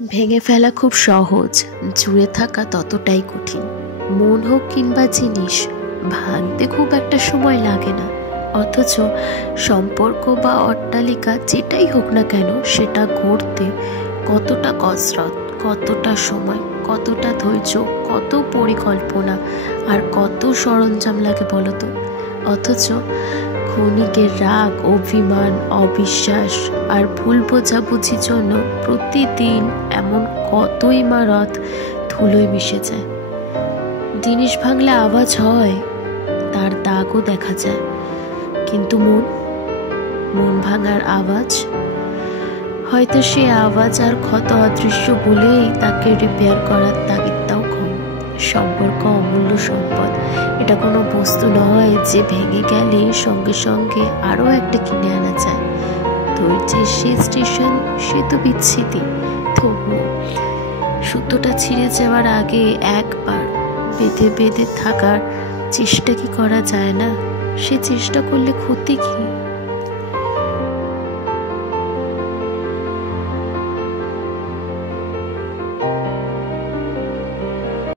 ভেঙে ফেলা খুব সহজ, জুড়ে থাকা ততটাই কঠিন। মন হোক কিংবা জিনিস, ভাঙতে খুব একটা সময় লাগে না। অথচ সম্পর্ক বা অট্টালিকা যেটাই হোক না কেন, সেটা গড়তে কতটা কসরত, কতটা সময়, কতটা ধৈর্য, কত পরিকল্পনা আর কত সরঞ্জাম লাগে বলতো। অথচ ক্ষণিকের রাগ, অভিমান, অবিশ্বাস আর ভুল বোঝাবুঝির জন্য প্রতিদিন এমন কত ইমারত ধুলোয় মিশে যায়। জিনিস ভাঙলে আওয়াজ হয়, তার দাগও দেখা যায়, কিন্তু মন ভাঙার আওয়াজ, হয়তো সে আওয়াজ আর ক্ষত অদৃশ্য বলেই তাকে রিপেয়ার করার তাগিদটাও কম। সম্পর্ক অমূল্য সম্পদ, এটা কোনো বস্তু নয় যে ভেঙে গেলে সঙ্গে সঙ্গে আরও একটা কিনে আনা যায়। ধৈর্যের সে স্টেশন, সে তো বিচ্ছেদই। তবুও সুতোটা ছিঁড়ে যাওয়ার আগে একবার বেঁধে বেঁধে থাকার চেষ্টা কি করা যায় না? সে চেষ্টা করলে ক্ষতি কি?